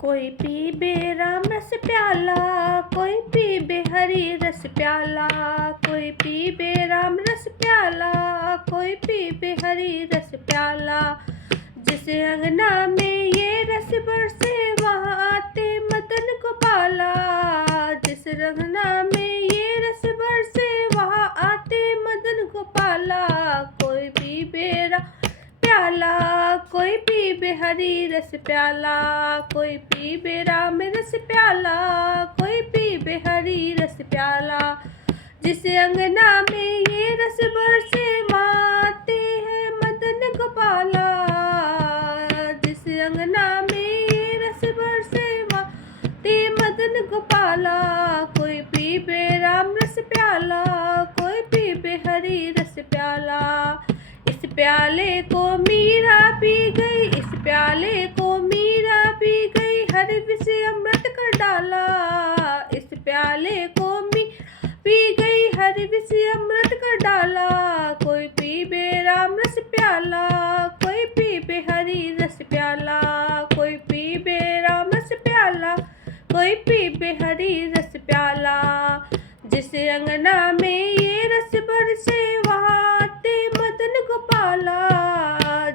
कोई पीबे राम रस प्याला, कोई पीबे हरी रस प्याला, कोई पीबे राम रस प्याला, कोई पीबे हरी रस प्याला। जिस अंगना में ये रस बरसे वहाँ आते मदन गोपाला। जिस अंगना में ये रस बरसे वहाँ आते मदन गोपाला। कोई पीबे राम प्याला, कोई पीबे हरी रस प्याला, कोई पीबे राम रस प्याला, कोई पीबे हरी रस प्याला। जिस अंगना में ये रस बरसे वहाँ आते हैं मदन गोपाला। जिस अंगना में ये रस बरसे वहाँ आते मदन गोपाला। कोई पीबे राम रस प्याला, कोई पीबे हरी रस प्याला। इस प्याले को मीरा पी गई, इस प्याले को मीरा पी गई, हर विष अमृत कर डाला। इस प्याले को मीरा पी गई, हर विष अमृत कर डाला। कोई पीबे राम रस प्याला, कोई पीबे हरी रस प्याला, कोई पीबे राम रस प्याला, कोई पीबे हरी रस प्याला। जिस अंगना में ये रस बरसे वहाँ आते मदन गोपाला।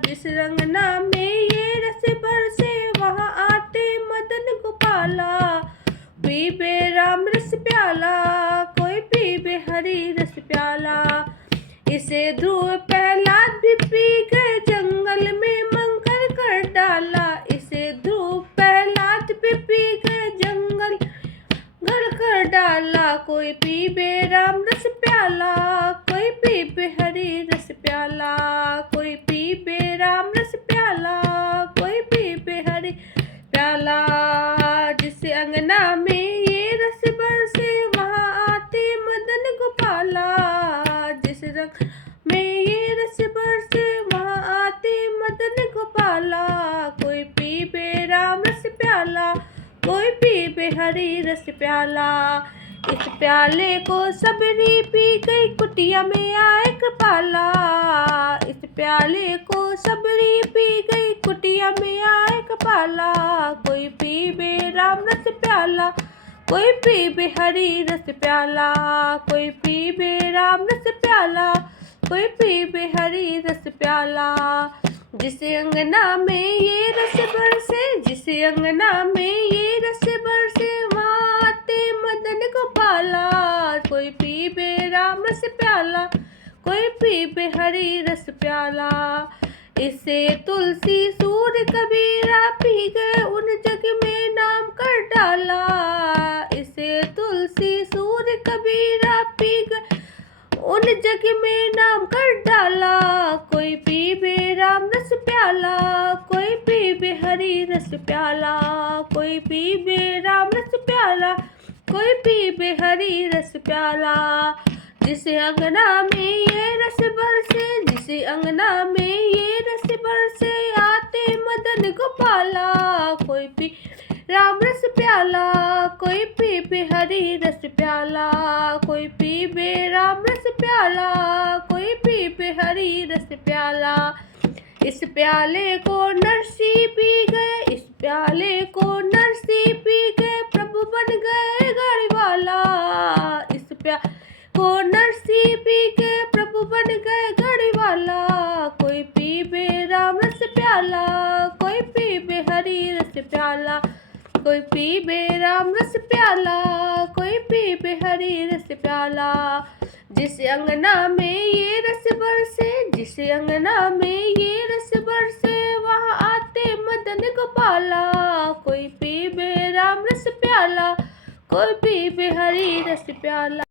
जिस अंगना में ये रस बरसे वहाँ आते मदन गोपाला। पीबे राम रस प्याला, कोई पीबे हरी रस प्याला। इसे ध्रुव प्रहलाद भी पी गए, जंगल में मंगल कर डाला। इसे ध्रुव प्रहलाद भी पी गए, जंगल घर कर डाला। कोई पीबे राम रस प्याला, कोई पीबे हरी रस प्याला, कोई पीबे राम रस प्याला, कोई पीबे हरी प्याला। जिस अंगना में ये रस बरसे वहाँ आते मदन गोपाला। जिस रंग में ये रस बरसे वहाँ आते मदन गोपाला। कोई पीबे राम रस प्याला, कोई पीबे हरी रस प्याला। इस प्याले को सबरी पी गई, कुटिया में आए कृपाला। इस प्याले को सबरी पी गई, कुटिया में आए कृपाला। कोई पीबे राम रस प्याला, कोई पीबे हरी रस प्याला, कोई पीबे राम रस प्याला, कोई पीबे हरी रस प्याला। जिस अंगना में ये रस बरसे, जिस अंगना में ये रस बरसे वहाँ आते मदन गोपाला। कोई पीबे राम रस प्याला, कोई पीबे हरी रस प्याला। इसे तुलसी सूर्य कबीरा पी गए, उन जग में नाम कर डाला। इसे तुलसी सूर्य कबीरा पी गए, उन जग में नाम कर डाला। कोई पीबे राम रस प्याला, कोई पीबे हरी रस प्याला, कोई पीबे राम रस प्याला, कोई पीबे हरी रस प्याला। जिस अंगना में ये रस बरसे, जिस अंगना में ये रस बरसे आते मदन गोपाला। कोई पी राम रस प्याला, कोई पीबे हरी रस प्याला, कोई पीबे राम रस प्याला, कोई पीबे हरी रस प्याला। इस प्याले को नरसी पी गए, इस प्याले को नरसी पी गए, प्रभु बन गए गाड़ी वाला। इस प्याले को नरसी पी गए, प्रभु बन गए गाड़ी वाला। कोई पीबे राम रस प्याला, कोई पीबे हरी रस प्याला, कोई पीबे राम रस प्याला, कोई पीबे हरी रस प्याला। जिस अंगना में ये रस बरसे, जिस अंगना में ये रस बरसे वहाँ आते मदन गोपाला। कोई पीबे राम रस प्याला, कोई पीबे हरी रस प्याला।